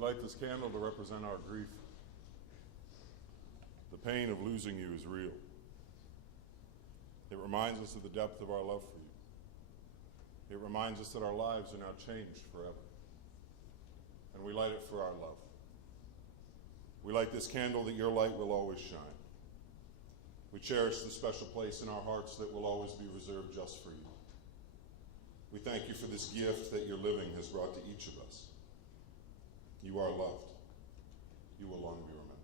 light this candle to represent our grief. The pain of losing you is real. It reminds us of the depth of our love for you. It reminds us that our lives are now changed forever. And we light it for our love. We light this candle that your light will always shine. We cherish the special place in our hearts that will always be reserved just for you. We thank you for this gift that your living has brought to each of us. You are loved. You will long be remembered.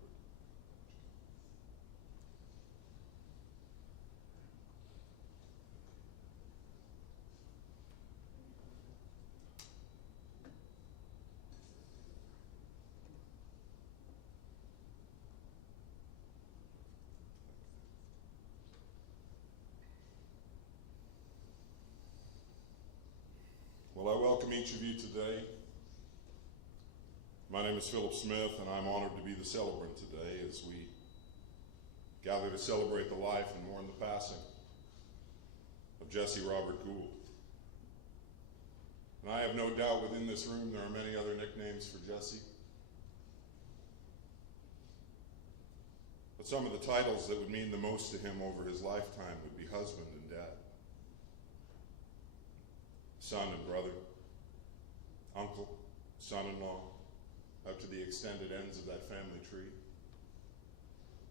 Well, I welcome each of you today. My name is Philip Smith, and I'm honored to be the celebrant today as we gather to celebrate the life and mourn the passing of Jesse Robert Gould. And I have no doubt within this room there are many other nicknames for Jesse. But some of the titles that would mean the most to him over his lifetime would be husband and dad, son and brother, uncle, son-in-law, up to the extended ends of that family tree,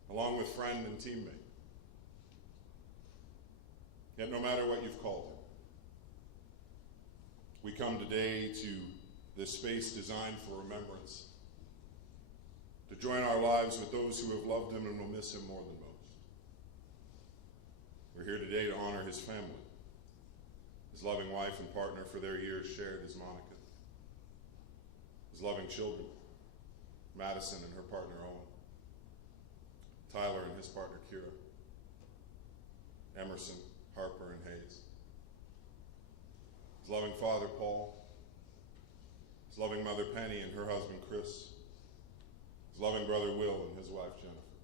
along with friend and teammate. Yet no matter what you've called him, we come today to this space designed for remembrance, to join our lives with those who have loved him and will miss him more than most. We're here today to honor his family, his loving wife and partner for their years shared as Monica, his loving children, Madison and her partner Owen, Tyler and his partner Kira, Emerson, Harper, and Hayes, his loving father Paul, his loving mother Penny and her husband Chris, his loving brother Will and his wife Jennifer,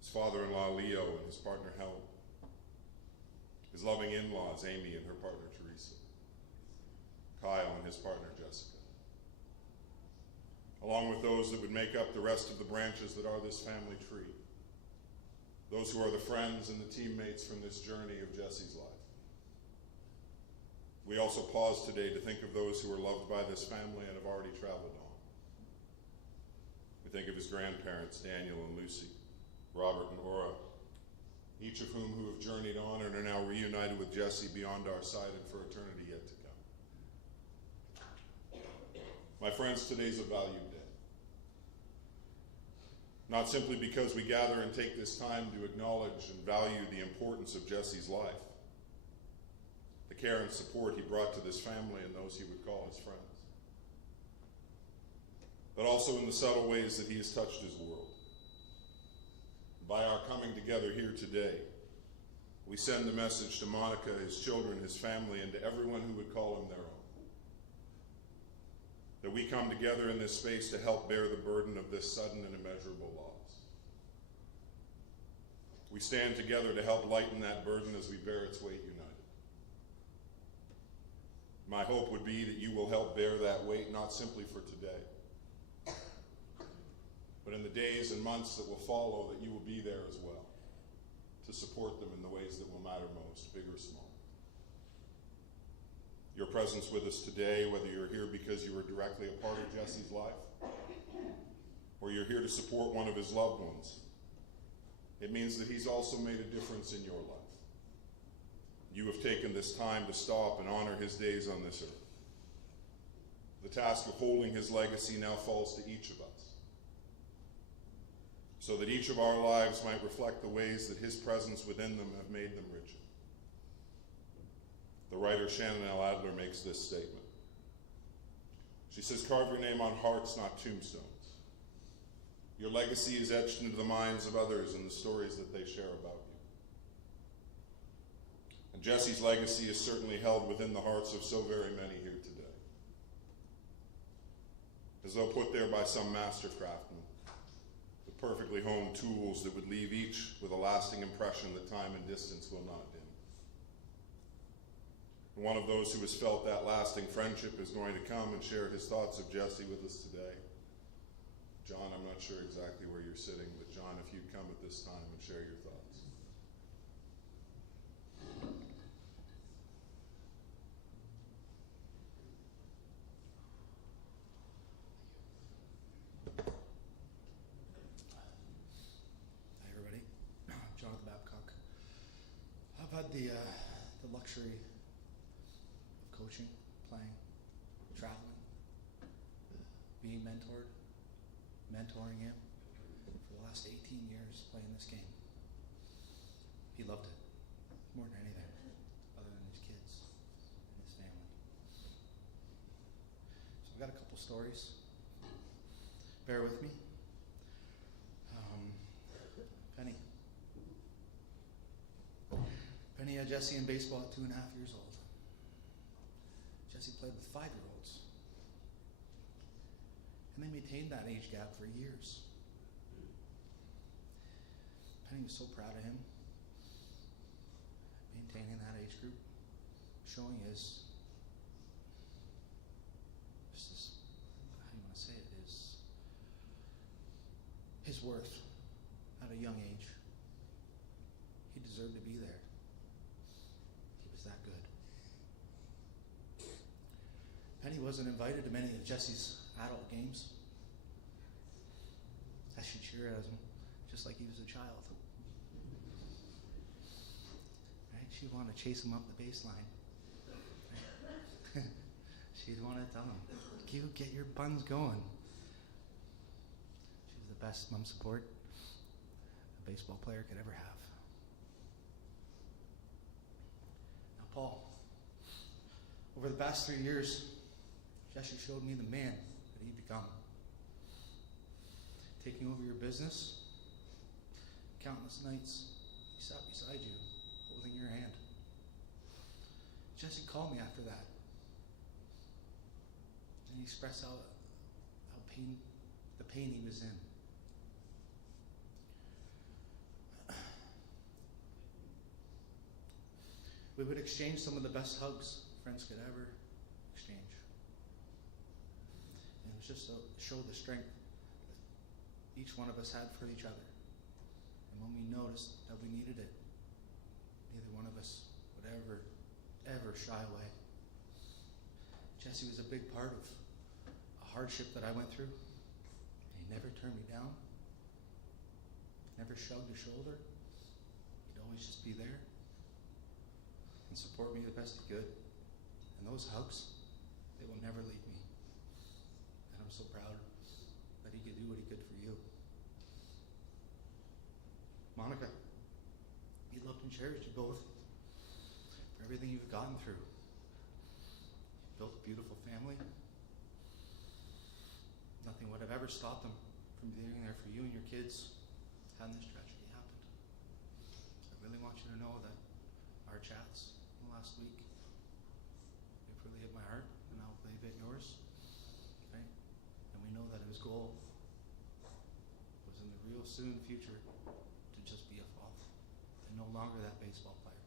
his father-in-law Leo and his partner Helen, his loving in-laws Amy and her partner Teresa, Kyle and his partner Jessica, along with those that would make up the rest of the branches that are this family tree, those who are the friends and the teammates from this journey of Jesse's life. We also pause today to think of those who are loved by this family and have already traveled on. We think of his grandparents, Daniel and Lucy, Robert and Aura, each of whom who have journeyed on and are now reunited with Jesse beyond our sight and for eternity yet to come. My friends, today's a valued day. Not simply because we gather and take this time to acknowledge and value the importance of Jesse's life, the care and support he brought to this family and those he would call his friends, but also in the subtle ways that he has touched his world. By our coming together here today, we send the message to Monica, his children, his family, and to everyone who would call him their own, that we come together in this space to help bear the burden of this sudden and immeasurable loss. We stand together to help lighten that burden as we bear its weight united. My hope would be that you will help bear that weight not simply for today, but in the days and months that will follow, that you will be there as well to support them in the ways that will matter most, big or small. Your presence with us today, whether you're here because you were directly a part of Jesse's life, or you're here to support one of his loved ones, it means that he's also made a difference in your life. You have taken this time to stop and honor his days on this earth. The task of holding his legacy now falls to each of us, so that each of our lives might reflect the ways that his presence within them have made them richer. The writer Shannon L. Adler makes this statement. She says, "Carve your name on hearts, not tombstones. Your legacy is etched into the minds of others and the stories that they share about you." And Jesse's legacy is certainly held within the hearts of so very many here today, as though put there by some master craftsman, with perfectly honed tools that would leave each with a lasting impression that time and distance will not dim. One of those who has felt that lasting friendship is going to come and share his thoughts of Jesse with us today. John, I'm not sure exactly where you're sitting, but John, if you'd come at this time and share your thoughts. Hi everybody, Jonathan Babcock. I've had the luxury of coaching, playing, traveling, being mentoring him for the last 18 years playing this game. He loved it more than anything, other than his kids and his family. So I've got a couple stories. Bear with me. Penny had Jesse in baseball at 2.5 years old. Jesse played with 5-year-olds. And they maintained that age gap for years. Penny was so proud of him, maintaining that age group, showing his, how do you want to say it, his worth at a young age. He deserved to be there. He was that good. Penny wasn't invited to many of Jesse's adult games. As she cheered at him, just like he was a child. Right? She'd want to chase him up the baseline. Right? She'd want to tell him, "You get your buns going." She was the best mom support a baseball player could ever have. Now, Paul, over the past 3 years, Jesse showed me the man that he'd become. Taking over your business, countless nights he sat beside you, holding your hand. Jesse called me after that, and he expressed the pain he was in. We would exchange some of the best hugs friends could ever exchange. And it was just to show the strength that each one of us had for each other. And when we noticed that we needed it, neither one of us would ever shy away. Jesse was a big part of a hardship that I went through. He never turned me down, never shrugged a shoulder. He'd always just be there and support me the best he could. And those hugs, they will never leave me. And I'm so proud that he could do what he could for you. Monica, he loved and cherished you both for everything you've gotten through. You built a beautiful family. Nothing would have ever stopped them from being there for you and your kids had this tragedy happened. I really want you to know that our chats in the last week, they've really hit my heart, and now they've hit yours. Okay? And we know that his goal was in the real soon future to just be a father and no longer that baseball player.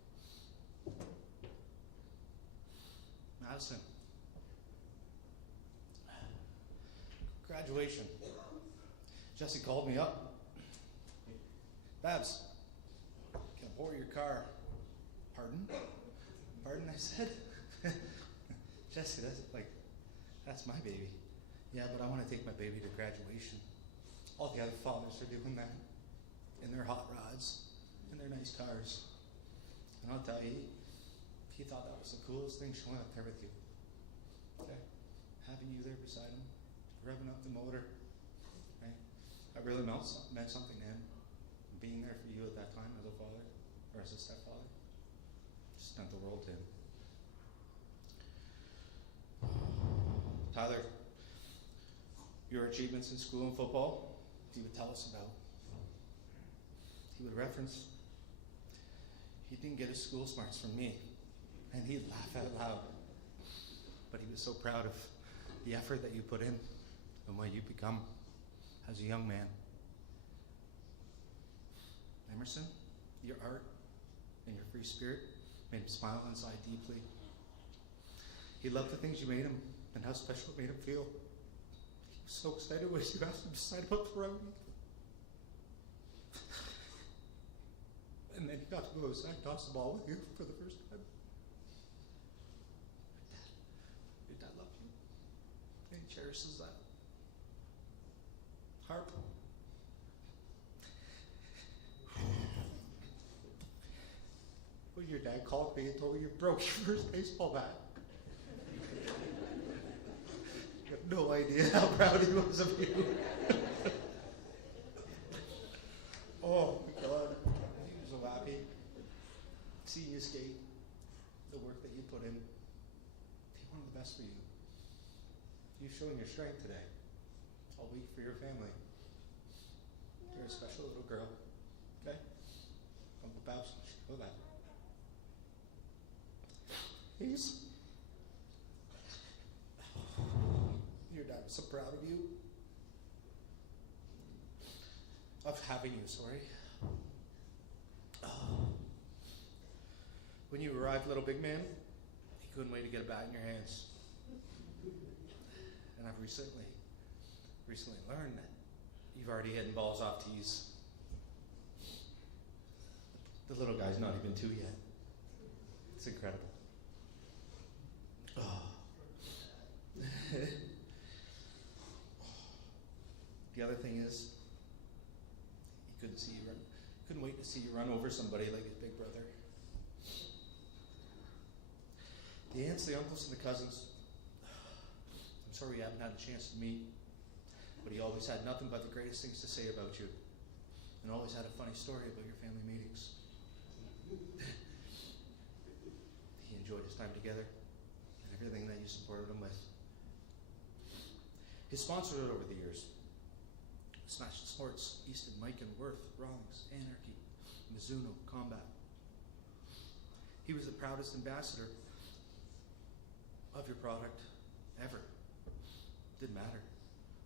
Madison. Graduation. Jesse called me up. "Babs, can I borrow your car?" "Pardon?" "Pardon," I said. "Jesse, that's my baby." "Yeah, but I want to take my baby to graduation. All the other fathers are doing that in their hot rods, in their nice cars." And I'll tell you, he thought that was the coolest thing showing up there with you. Okay? Having you there beside him, revving up the motor, right? That really meant something to him. Being there for you at that time as a father, or as a stepfather, just meant the world to him. Tyler, your achievements in school and football, he would tell us about. He would reference, he didn't get his school smarts from me, and he'd laugh out loud. But he was so proud of the effort that you put in and what you've become as a young man. Emerson, your art and your free spirit made him smile inside deeply He loved the things you made him and how special it made him feel. He was so excited when you asked him to sign up for rugby. And then he got to go outside and toss the ball with you for the first time. Your dad loved you. And he cherishes that. Harp. When your dad called me and told me you broke your first baseball bat. You have no idea how proud he was of you. Oh my God. He was so happy. Seeing you skate, the work that you put in. He wanted the best for you. You've shown your strength today. All week for your family. You're a special little girl. Okay? Uncle Babs, you know that. Your dad was so proud of you. Of having you, sorry. When you arrived, little big man, he couldn't wait to get a bat in your hands. And I've recently learned that you've already hidden balls off tees. The little guy's not even 2 yet. It's incredible. The other thing is, he couldn't wait to see you run over somebody like his big brother. The aunts, the uncles, and the cousins, I'm sorry you haven't had a chance to meet, but he always had nothing but the greatest things to say about you, and always had a funny story about your family meetings. He enjoyed his time together and everything that you supported him with. His sponsors over the years: Smash Sports, Easton, Mike and Worth, Rawlings, Anarchy, Mizuno, Combat. He was the proudest ambassador of your product ever. Didn't matter.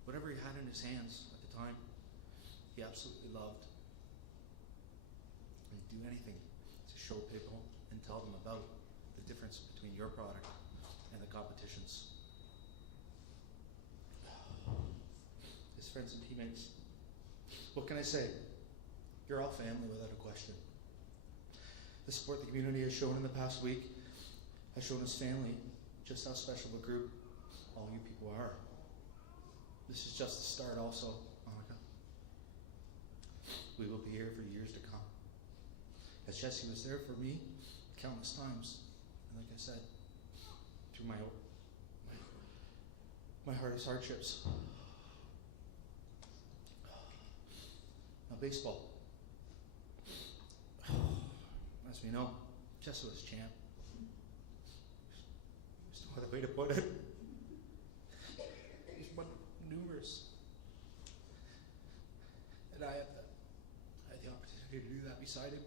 Whatever he had in his hands at the time, he absolutely loved. And he'd do anything to show people and tell them about the difference between your product and the competition's. His friends and teammates. What can I say? You're all family without a question. The support the community has shown in the past week has shown his family just how special a group all you people are. This is just the start also, Monica. We will be here for years to come. As Jesse was there for me countless times, and like I said, through my hardest hardships. Now baseball. As we know, Jesse was champ. There's no other way to put it. He's won numerous. And I had the opportunity to do that beside him,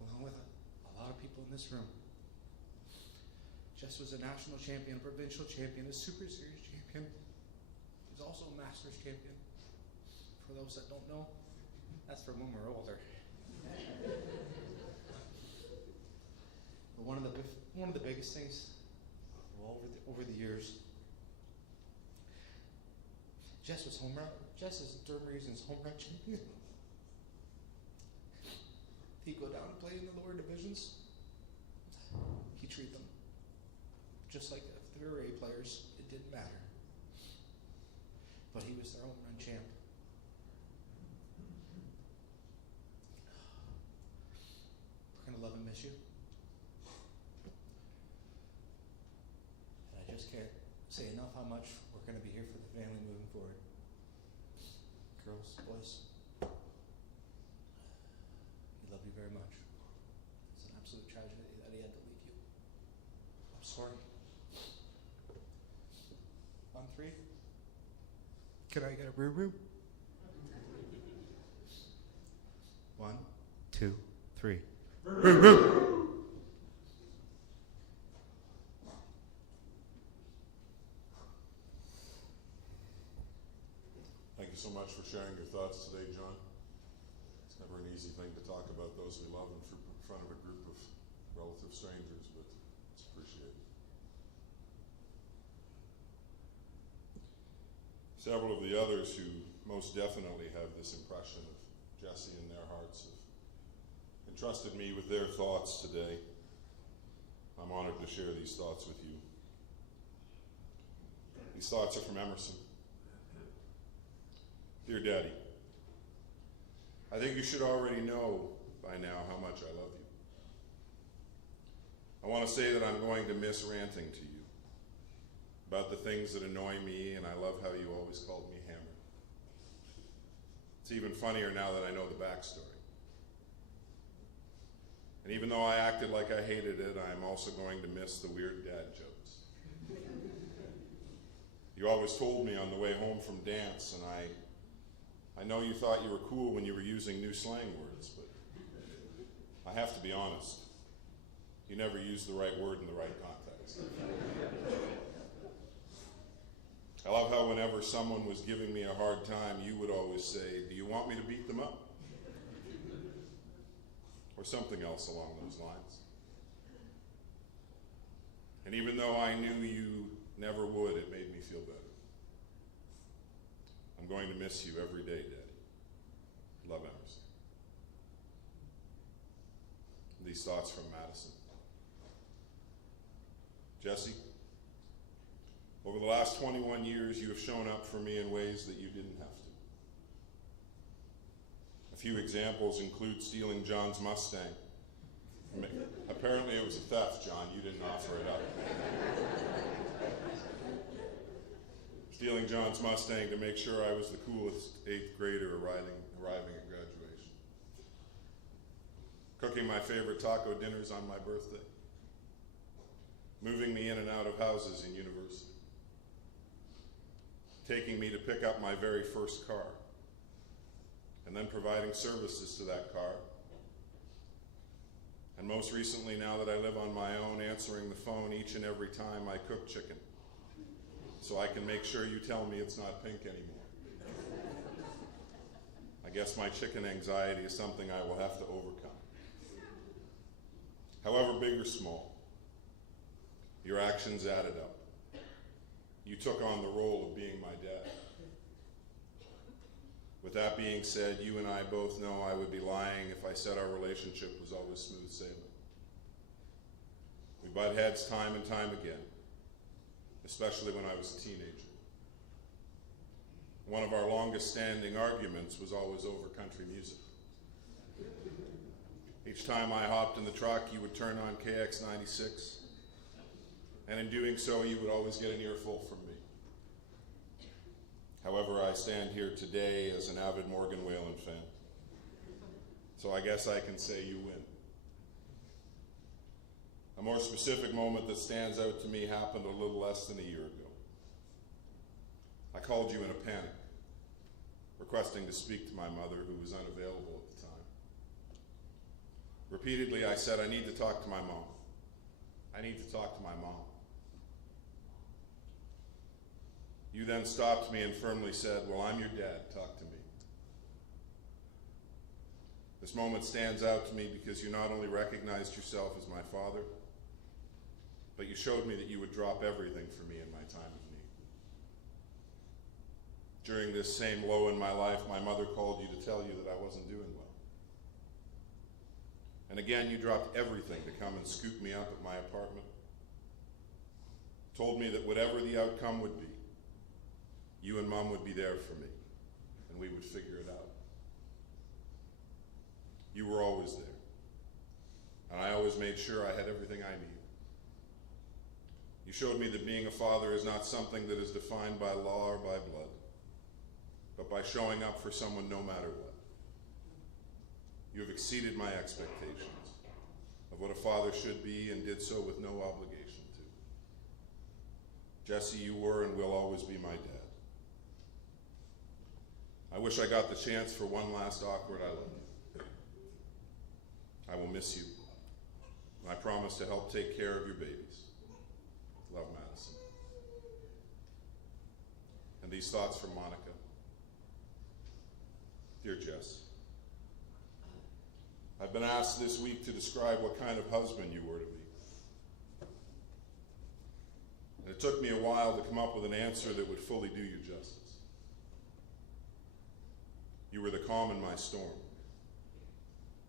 along with a lot of people in this room. Jess was a national champion, provincial champion, a Super Series champion. He was also a Masters champion. For those that don't know, that's for when we're older. But one of the biggest things over the years, Jess is Durham Region's home run champion. He'd go down and play in the lower divisions. He'd treat them just like if they were A players. It didn't matter. But he was their home run champ. We're going to love and miss you. And I just can't say enough how much we're going to be here for the family moving forward. Girls, boys, we love you very much. It's an absolute tragedy that he had to leave you. I'm sorry. On 3. Can I get a roo-roo? 1, 2, 3. Roo-roo! Thank you so much for sharing your thoughts today, John. It's never an easy thing to talk about those we love in front of a group of relative strangers, but it's appreciated. Several of the others who most definitely have this impression of Jesse in their hearts have entrusted me with their thoughts today. I'm honored to share these thoughts with you. These thoughts are from Emerson. Dear Daddy, I think you should already know by now how much I love you. I want to say that I'm going to miss ranting to you about the things that annoy me, and I love how you always called me Hammer. It's even funnier now that I know the backstory. And even though I acted like I hated it, I'm also going to miss the weird dad jokes. You always told me on the way home from dance, and I know you thought you were cool when you were using new slang words, but I have to be honest. You never used the right word in the right context. I love how whenever someone was giving me a hard time, you would always say, "Do you want me to beat them up?" Or something else along those lines. And even though I knew you never would, it made me feel better. I'm going to miss you every day, Daddy. Love, Emerson. These thoughts from Madison. Jesse, over the last 21 years, you have shown up for me in ways that you didn't have to. A few examples include stealing John's Mustang. Apparently it was a theft, John. You didn't offer it up. Stealing John's Mustang to make sure I was the coolest 8th grader arriving at graduation. Cooking my favorite taco dinners on my birthday. Moving me in and out of houses in university. Taking me to pick up my very first car. And then providing services to that car. And most recently, now that I live on my own, answering the phone each and every time I cook chicken, so I can make sure you tell me it's not pink anymore. I guess my chicken anxiety is something I will have to overcome. However big or small, your actions added up. You took on the role of being my dad. With that being said, you and I both know I would be lying if I said our relationship was always smooth sailing. We butt heads time and time again, especially when I was a teenager. One of our longest standing arguments was always over country music. Each time I hopped in the truck, you would turn on KX96, and in doing so, you would always get an earful from me. However, I stand here today as an avid Morgan Wallen fan, so I guess I can say you win. A more specific moment that stands out to me happened a little less than a year ago. I called you in a panic, requesting to speak to my mother, who was unavailable at the time. Repeatedly, I said, I need to talk to my mom. I need to talk to my mom. You then stopped me and firmly said, well, I'm your dad, talk to me. This moment stands out to me because you not only recognized yourself as my father, but you showed me that you would drop everything for me in my time of need. During this same low in my life, my mother called you to tell you that I wasn't doing well. And again, you dropped everything to come and scoop me up at my apartment. Told me that whatever the outcome would be, you and Mom would be there for me, and we would figure it out. You were always there, and I always made sure I had everything I needed. You showed me that being a father is not something that is defined by law or by blood, but by showing up for someone no matter what. You have exceeded my expectations of what a father should be and did so with no obligation to. Jesse, you were and will always be my dad. I wish I got the chance for one last awkward I love you. I will miss you. And I promise to help take care of your babies. Love, Madison. And these thoughts from Monica. Dear Jess, I've been asked this week to describe what kind of husband you were to me. And it took me a while to come up with an answer that would fully do you justice. You were the calm in my storm,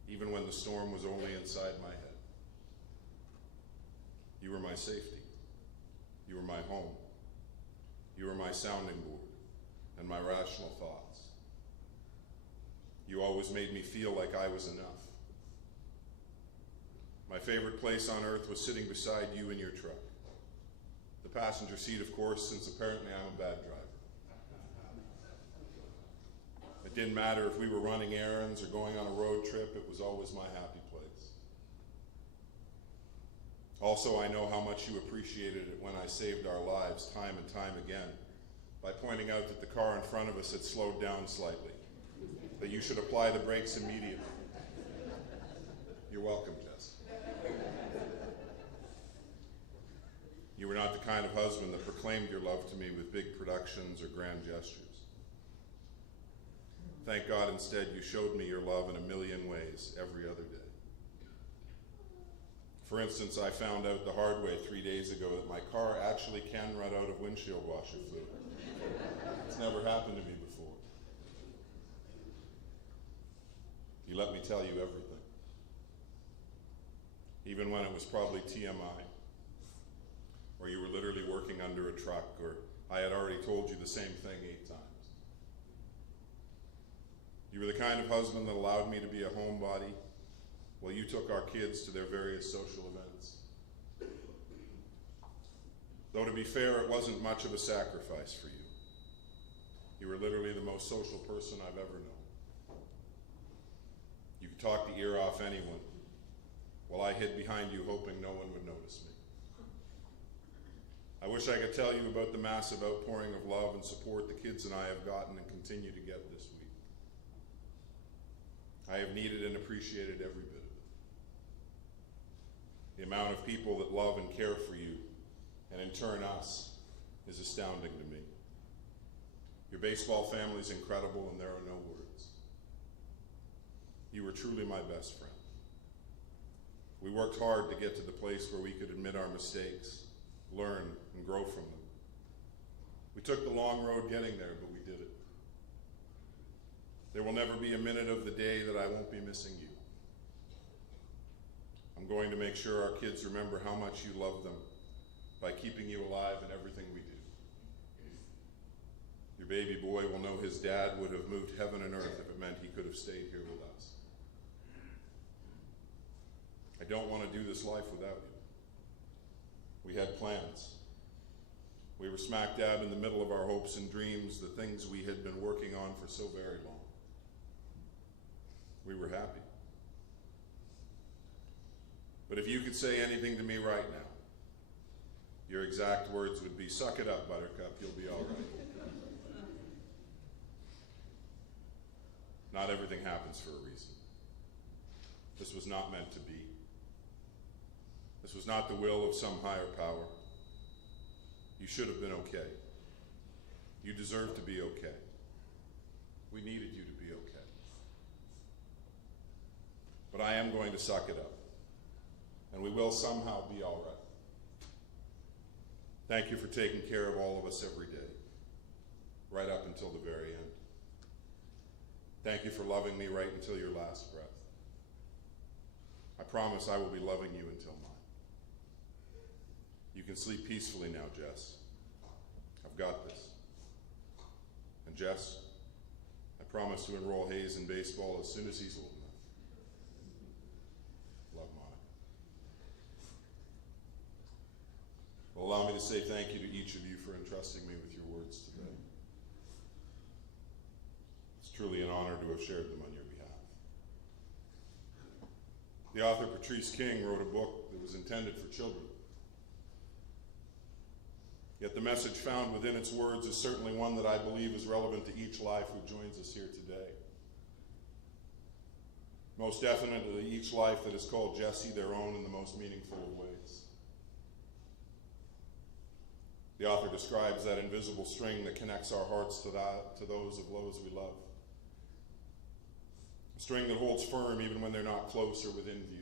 even when the storm was only inside my head. You were my safety. You were my home. You were my sounding board and my rational thoughts. You always made me feel like I was enough. My favorite place on earth was sitting beside you in your truck. The passenger seat, of course, since apparently I'm a bad driver. It didn't matter if we were running errands or going on a road trip, it was always my happy place. Also, I know how much you appreciated it when I saved our lives time and time again by pointing out that the car in front of us had slowed down slightly, that you should apply the brakes immediately. You're welcome, Jess. You were not the kind of husband that proclaimed your love to me with big productions or grand gestures. Thank God instead you showed me your love in a million ways every other day. For instance, I found out the hard way 3 days ago that my car actually can run out of windshield washer fluid. It's never happened to me before. You let me tell you everything. Even when it was probably TMI, or you were literally working under a truck, or I had already told you the same thing 8 times. You were the kind of husband that allowed me to be a homebody while you took our kids to their various social events. Though to be fair, it wasn't much of a sacrifice for you. You were literally the most social person I've ever known. You could talk the ear off anyone, while I hid behind you hoping no one would notice me. I wish I could tell you about the massive outpouring of love and support the kids and I have gotten and continue to get this week. I have needed and appreciated every bit of it. The amount of people that love and care for you, and in turn us, is astounding to me. Your baseball family is incredible and there are no words. You were truly my best friend. We worked hard to get to the place where we could admit our mistakes, learn, and grow from them. We took the long road getting there, but we did it. There will never be a minute of the day that I won't be missing you. I'm going to make sure our kids remember how much you love them by keeping you alive in everything we do. Your baby boy will know his dad would have moved heaven and earth if it meant he could have stayed here with us. I don't want to do this life without you. We had plans. We were smack dab in the middle of our hopes and dreams, the things we had been working on for so very long. We were happy. But if you could say anything to me right now, your exact words would be, "Suck it up, Buttercup, you'll be all right." Not everything happens for a reason. This was not meant to be. This was not the will of some higher power. You should have been okay. You deserve to be okay. We needed you to be okay. But I am going to suck it up, and we will somehow be all right. Thank you for taking care of all of us every day, right up until the very end. Thank you for loving me right until your last breath. I promise I will be loving you until mine. You can sleep peacefully now, Jess. I've got this. And Jess, I promise to enroll Hayes in baseball as soon as he's old enough. Love, Monica. Well, allow me to say thank you to each of you for entrusting me with your words today. It's truly an honor to have shared them on your behalf. The author Patrice King wrote a book that was intended for children. Yet the message found within its words is certainly one that I believe is relevant to each life who joins us here today. Most definitely each life that has called Jesse their own in the most meaningful of ways. The author describes that invisible string that connects our hearts to those of those we love. A string that holds firm even when they're not close or within view.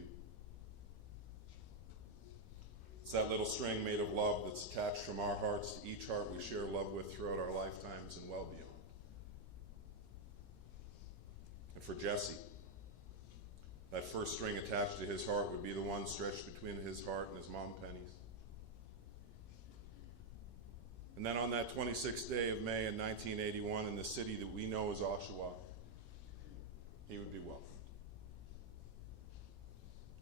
It's that little string made of love that's attached from our hearts to each heart we share love with throughout our lifetimes and well beyond. And for Jesse, that first string attached to his heart would be the one stretched between his heart and his mom Penny's. And then on that 26th day of May in 1981, in the city that we know as Oshawa, he would be welcomed.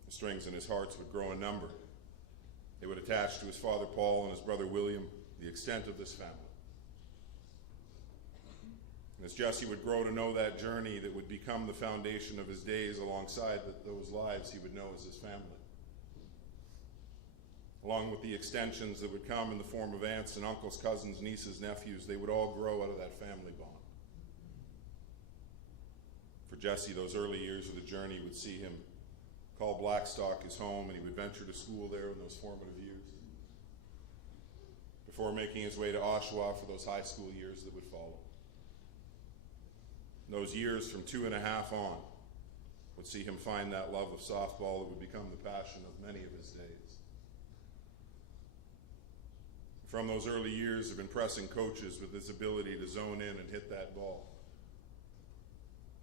The strings in his hearts would grow in number. They would attach to his father Paul and his brother William, the extent of this family. And as Jesse would grow to know that journey that would become the foundation of his days alongside those lives he would know as his family, along with the extensions that would come in the form of aunts and uncles, cousins, nieces, nephews, they would all grow out of that family bond. For Jesse, those early years of the journey would see him call Blackstock his home, and he would venture to school there in those formative years, before making his way to Oshawa for those high school years that would follow. And those years from 2.5 on would see him find that love of softball that would become the passion of many of his days. From those early years of impressing coaches with his ability to zone in and hit that ball,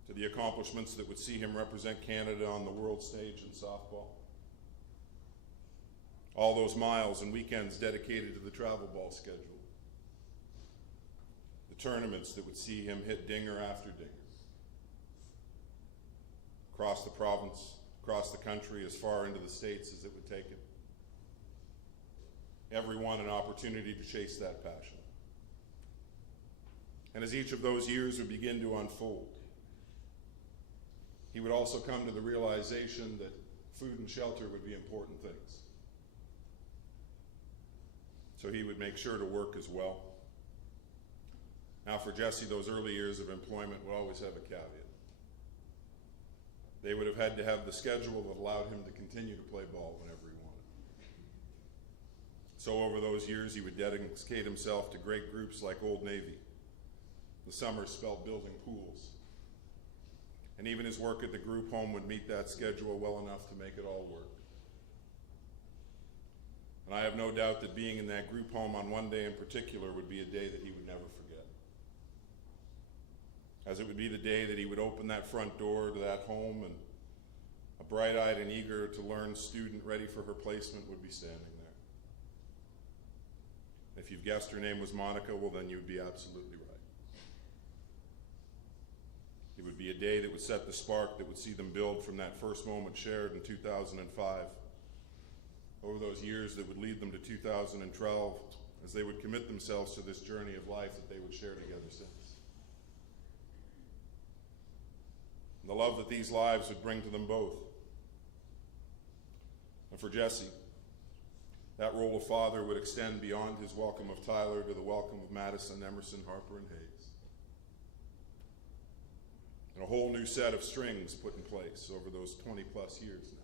to the accomplishments that would see him represent Canada on the world stage in softball. All those miles and weekends dedicated to the travel ball schedule. The tournaments that would see him hit dinger after dinger. Across the province, across the country, as far into the States as it would take him. Everyone an opportunity to chase that passion. And as each of those years would begin to unfold, he would also come to the realization that food and shelter would be important things. So he would make sure to work as well. Now for Jesse, those early years of employment would always have a caveat. They would have had to have the schedule that allowed him to continue to play ball whenever he wanted. So over those years, he would dedicate himself to great groups like Old Navy. The summers spelled building pools. And even his work at the group home would meet that schedule well enough to make it all work. And I have no doubt that being in that group home on one day in particular would be a day that he would never forget. As it would be the day that he would open that front door to that home, and a bright-eyed and eager to learn student ready for her placement would be standing there. If you've guessed her name was Monica, well then you would be absolutely right. It would be a day that would set the spark that would see them build from that first moment shared in 2005 over those years that would lead them to 2012 as they would commit themselves to this journey of life that they would share together since. And the love that these lives would bring to them both. And for Jesse, that role of father would extend beyond his welcome of Tyler to the welcome of Madison, Emerson, Harper, and Hayes. And a whole new set of strings put in place over those 20 plus years now.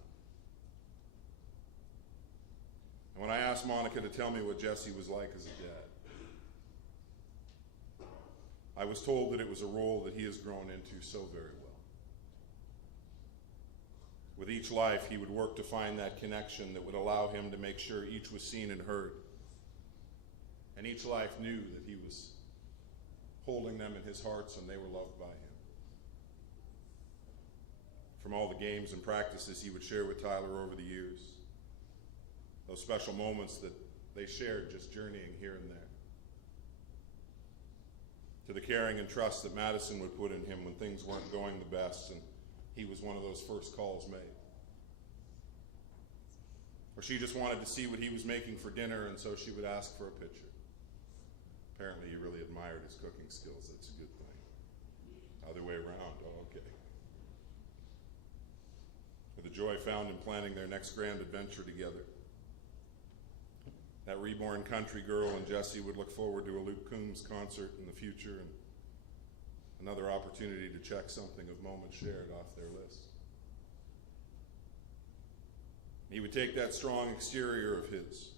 And when I asked Monica to tell me what Jesse was like as a dad, I was told that it was a role that he has grown into so very well. With each life, he would work to find that connection that would allow him to make sure each was seen and heard. And each life knew that he was holding them in his hearts and they were loved by him. From all the games and practices he would share with Tyler over the years, those special moments that they shared just journeying here and there, to the caring and trust that Madison would put in him when things weren't going the best and he was one of those first calls made. Or she just wanted to see what he was making for dinner, and so she would ask for a picture. Apparently he really admired his cooking skills. That's a good thing. Other way around, oh, okay. With the joy found in planning their next grand adventure together, that reborn country girl and Jesse would look forward to a Luke Combs concert in the future and another opportunity to check something of moments shared off their list. He would take that strong exterior of his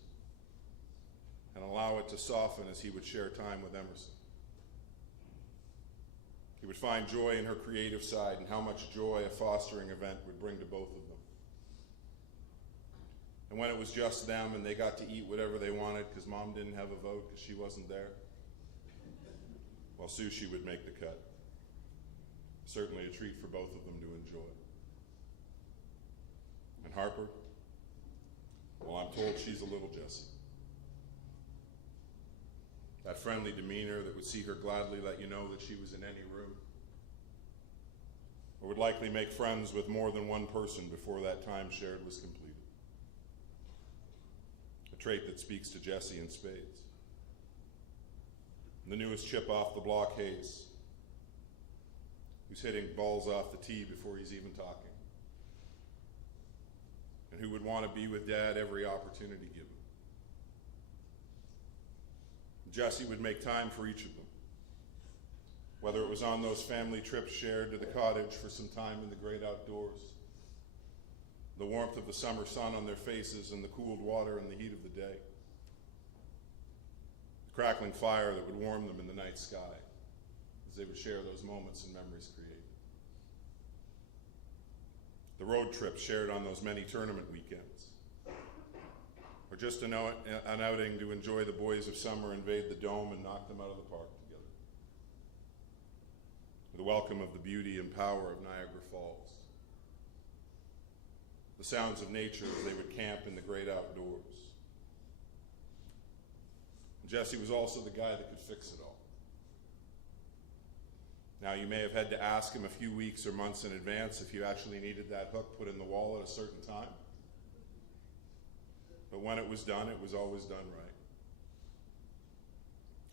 and allow it to soften as he would share time with Emerson. He would find joy in her creative side and how much joy a fostering event would bring to both of them. And when it was just them and they got to eat whatever they wanted because mom didn't have a vote because she wasn't there, well, sushi would make the cut. Certainly a treat for both of them to enjoy. And Harper, well, I'm told she's a little Jessie. That friendly demeanor that would see her gladly let you know that she was in any room, or would likely make friends with more than one person before that time shared was completed. A trait that speaks to Jessie in spades. The newest chip off the block, Hayes, who's hitting balls off the tee before he's even talking, and who would want to be with Dad every opportunity given. Jessie would make time for each of them, whether it was on those family trips shared to the cottage for some time in the great outdoors, the warmth of the summer sun on their faces and the cooled water in the heat of the day, the crackling fire that would warm them in the night sky as they would share those moments and memories created. The road trips shared on those many tournament weekends, or just an outing to enjoy the boys of summer invade the dome and knock them out of the park together. The welcome of the beauty and power of Niagara Falls. The sounds of nature as they would camp in the great outdoors. And Jessie was also the guy that could fix it all. Now, you may have had to ask him a few weeks or months in advance if you actually needed that hook put in the wall at a certain time. But when it was done, it was always done right.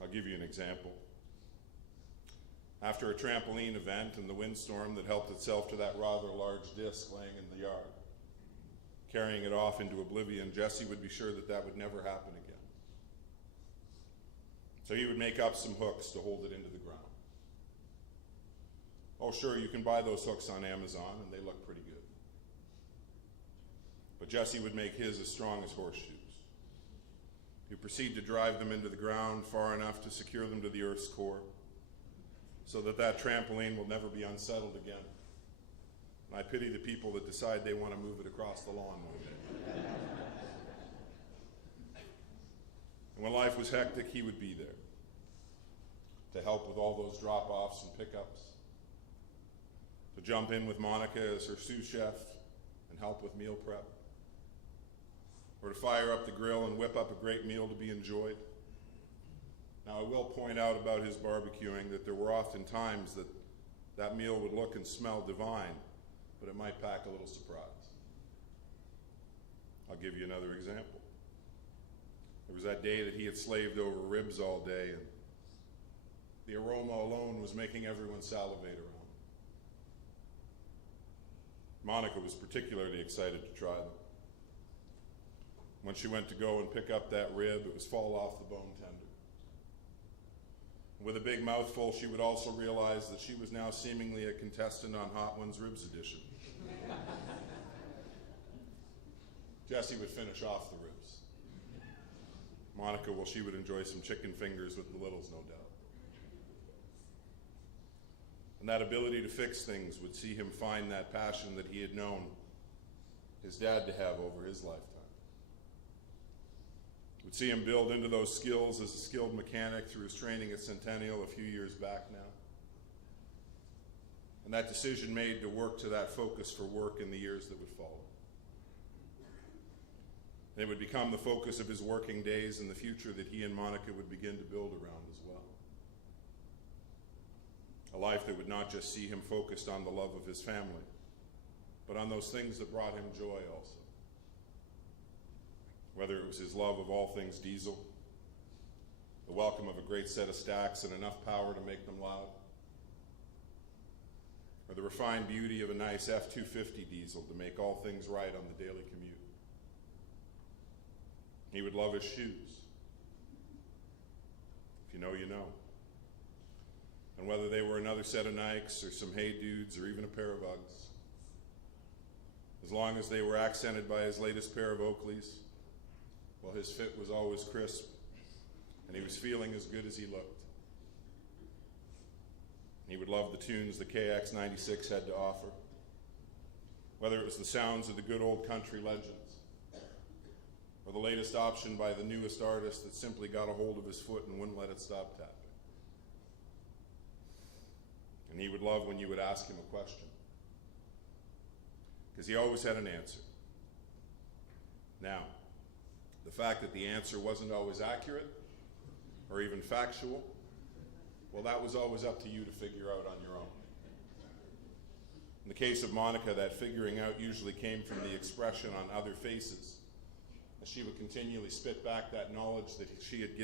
I'll give you an example. After a trampoline event and the windstorm that helped itself to that rather large disc laying in the yard, carrying it off into oblivion, Jessie would be sure that that would never happen again. So he would make up some hooks to hold it into the ground. Oh, sure, you can buy those hooks on Amazon, and they look pretty good. But Jessie would make his as strong as horseshoes. He'd proceed to drive them into the ground far enough to secure them to the earth's core, so that that trampoline will never be unsettled again. And I pity the people that decide they want to move it across the lawn one day. And when life was hectic, he would be there to help with all those drop-offs and pickups, to jump in with Monica as her sous chef and help with meal prep, or to fire up the grill and whip up a great meal to be enjoyed. Now, I will point out about his barbecuing that there were often times that that meal would look and smell divine, but it might pack a little surprise. I'll give you another example. There was that day that he had slaved over ribs all day, and the aroma alone was making everyone salivate around. Monica was particularly excited to try them. When she went to go and pick up that rib, it was fall off the bone tender. With a big mouthful, she would also realize that she was now seemingly a contestant on Hot Ones Ribs Edition. Jessie would finish off the ribs. Monica, well, she would enjoy some chicken fingers with the littles, no doubt. And that ability to fix things would see him find that passion that he had known his dad to have over his lifetime. Would see him build into those skills as a skilled mechanic through his training at Centennial a few years back now. And that decision made to work to that focus for work in the years that would follow. And it would become the focus of his working days and the future that he and Monica would begin to build around as well. A life that would not just see him focused on the love of his family, but on those things that brought him joy also. Whether it was his love of all things diesel, the welcome of a great set of stacks and enough power to make them loud, or the refined beauty of a nice F-250 diesel to make all things right on the daily commute. He would love his shoes. If you know, you know. And whether they were another set of Nikes or some Hey Dudes or even a pair of Uggs, as long as they were accented by his latest pair of Oakleys, well, his fit was always crisp, and he was feeling as good as he looked. He would love the tunes the KX-96 had to offer, whether it was the sounds of the good old country legends, or the latest option by the newest artist that simply got a hold of his foot and wouldn't let it stop tapping. And he would love when you would ask him a question, because he always had an answer. Now, the fact that the answer wasn't always accurate or even factual, well, that was always up to you to figure out on your own. In the case of Monica, that figuring out usually came from the expression on other faces, as she would continually spit back that knowledge that he had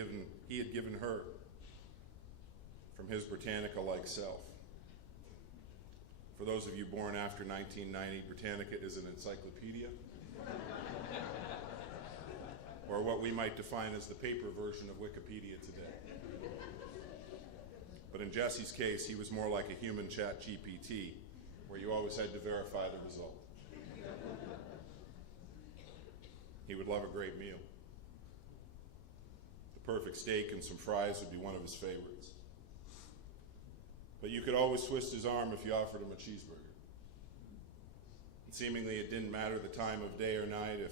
given her from his Britannica-like self. For those of you born after 1990, Britannica is an encyclopedia, or what we might define as the paper version of Wikipedia today. But in Jesse's case, he was more like a human chat GPT, where you always had to verify the result. He would love a great meal. The perfect steak and some fries would be one of his favorites. But you could always twist his arm if you offered him a cheeseburger. And seemingly it didn't matter the time of day or night. If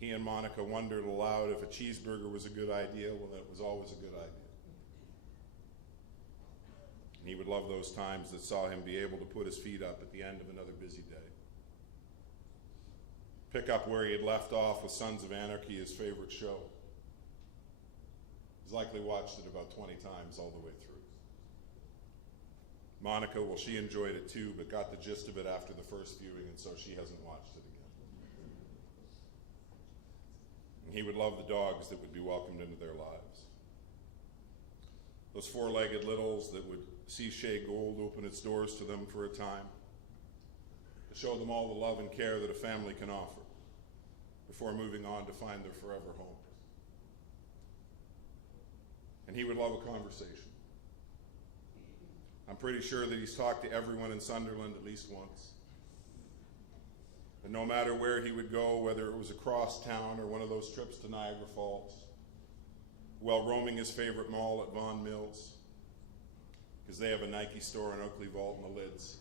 he and Monica wondered aloud if a cheeseburger was a good idea, well, that was always a good idea. And he would love those times that saw him be able to put his feet up at the end of another busy day. Pick up where he had left off with Sons of Anarchy, his favorite show. He's likely watched it about 20 times all the way through. Monica, well, she enjoyed it too, but got the gist of it after the first viewing, and so she hasn't watched it again. And he would love the dogs that would be welcomed into their lives. Those four-legged littles that would see Shea Gould open its doors to them for a time, to show them all the love and care that a family can offer before moving on to find their forever home. And he would love a conversation. I'm pretty sure that he's talked to everyone in Sunderland at least once. And no matter where he would go, whether it was across town or one of those trips to Niagara Falls, while roaming his favorite mall at Vaughan Mills, because they have a Nike store in Oakley Vault in the Lids.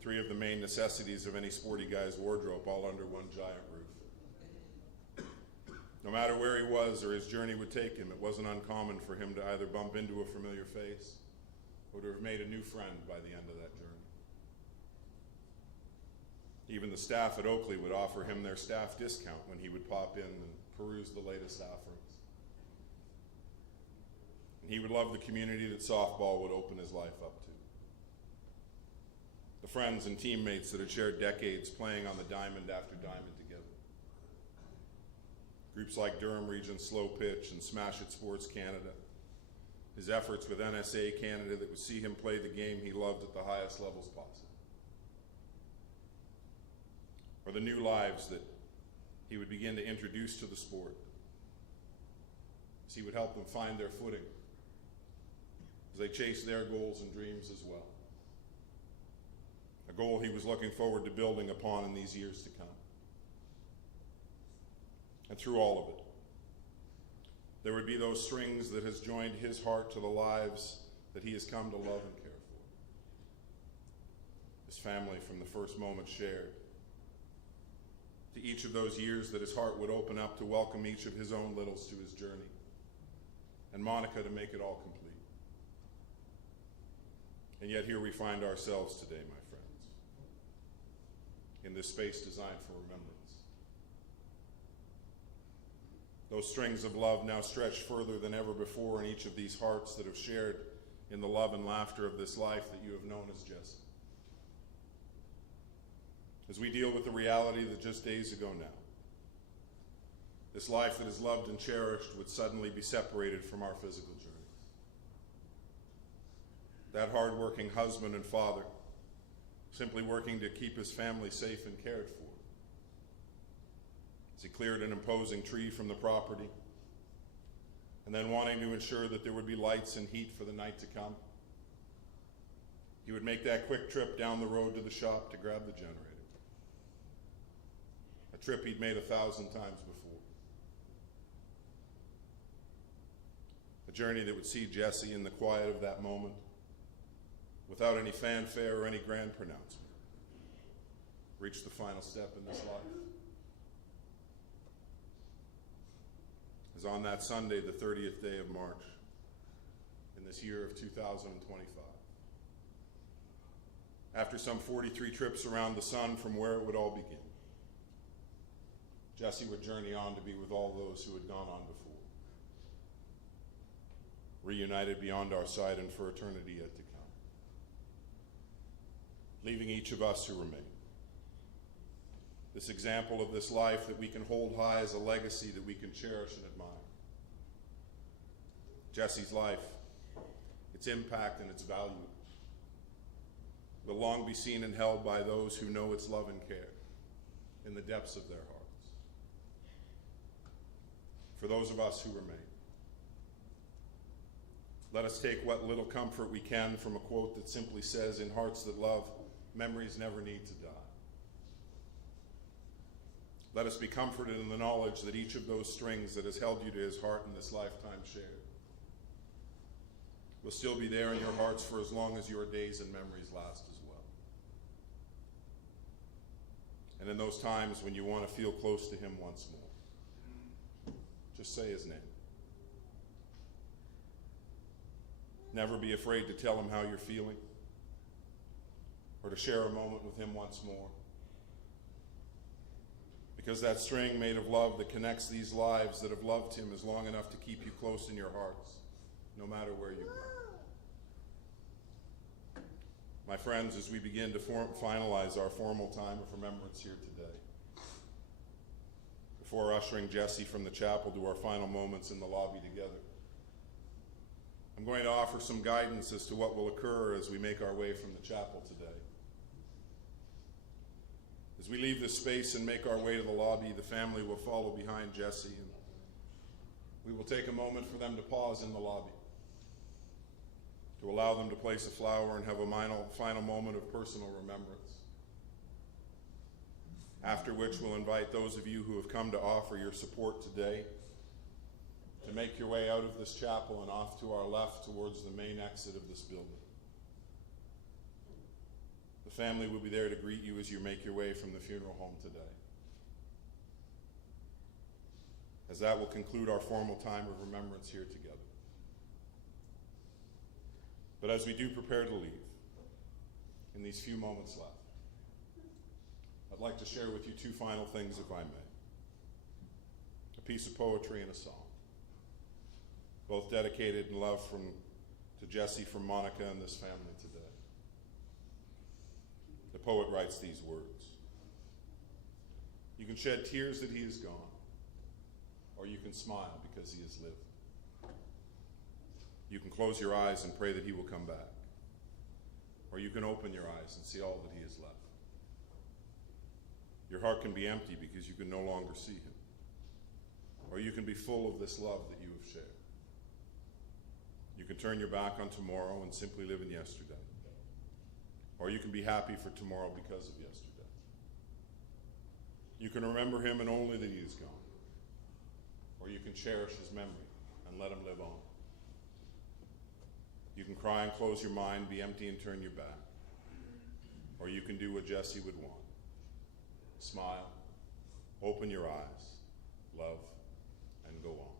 Three of the main necessities of any sporty guy's wardrobe, all under one giant roof. No matter where he was or his journey would take him, it wasn't uncommon for him to either bump into a familiar face or to have made a new friend by the end of that journey. Even the staff at Oakley would offer him their staff discount when he would pop in and peruse the latest offerings. And he would love the community that softball would open his life up to. The friends and teammates that had shared decades playing on the diamond after diamond together. Groups like Durham Region Slow Pitch and Smash It Sports Canada. His efforts with NSA Canada that would see him play the game he loved at the highest levels possible. Or the new lives that he would begin to introduce to the sport, as he would help them find their footing, as they chased their goals and dreams as well. A goal he was looking forward to building upon in these years to come. And through all of it, there would be those strings that has joined his heart to the lives that he has come to love and care for. His family from the first moment shared, to each of those years that his heart would open up to welcome each of his own littles to his journey, and Monica to make it all complete. And yet here we find ourselves today, my friends, in this space designed for remembrance. Those strings of love now stretch further than ever before in each of these hearts that have shared in the love and laughter of this life that you have known as Jesse. As we deal with the reality that just days ago now, this life that is loved and cherished would suddenly be separated from our physical journey. That hard-working husband and father, simply working to keep his family safe and cared for, as he cleared an imposing tree from the property, and then wanting to ensure that there would be lights and heat for the night to come, he would make that quick trip down the road to the shop to grab the generator. A trip he'd made 1,000 times before. A journey that would see Jesse in the quiet of that moment, without any fanfare or any grand pronouncement, reach the final step in this life. As on that Sunday, the 30th day of March, in this year of 2025, after some 43 trips around the sun from where it would all begin, Jesse would journey on to be with all those who had gone on before, reunited beyond our sight and for eternity yet to come, leaving each of us who remain this example of this life that we can hold high as a legacy that we can cherish and admire. Jesse's life, its impact and its value, will long be seen and held by those who know its love and care in the depths of their hearts. For those of us who remain, let us take what little comfort we can from a quote that simply says, "In hearts that love, memories never need to die." Let us be comforted in the knowledge that each of those strings that has held you to his heart in this lifetime shared will still be there in your hearts for as long as your days and memories last as well. And in those times when you want to feel close to him once more, just say his name. Never be afraid to tell him how you're feeling or to share a moment with him once more. Because that string made of love that connects these lives that have loved him is long enough to keep you close in your hearts, no matter where you go. My friends, as we begin to finalize our formal time of remembrance here today, before ushering Jesse from the chapel to our final moments in the lobby together, I'm going to offer some guidance as to what will occur as we make our way from the chapel today. As we leave this space and make our way to the lobby, the family will follow behind Jesse, and we will take a moment for them to pause in the lobby, to allow them to place a flower and have a final moment of personal remembrance. After which we'll invite those of you who have come to offer your support today to make your way out of this chapel and off to our left towards the main exit of this building. The family will be there to greet you as you make your way from the funeral home today. As that will conclude our formal time of remembrance here together. But as we do prepare to leave, in these few moments left, I'd like to share with you two final things, if I may. A piece of poetry and a song, both dedicated in love to Jesse from Monica and this family today. The poet writes these words: "You can shed tears that he is gone, or you can smile because he has lived. You can close your eyes and pray that he will come back, or you can open your eyes and see all that he has left. Your heart can be empty because you can no longer see him, or you can be full of this love that you have shared. You can turn your back on tomorrow and simply live in yesterday, or you can be happy for tomorrow because of yesterday. You can remember him and only that he is gone, or you can cherish his memory and let him live on. You can cry and close your mind, be empty and turn your back, or you can do what Jesse would want. Smile, open your eyes, love, and go on."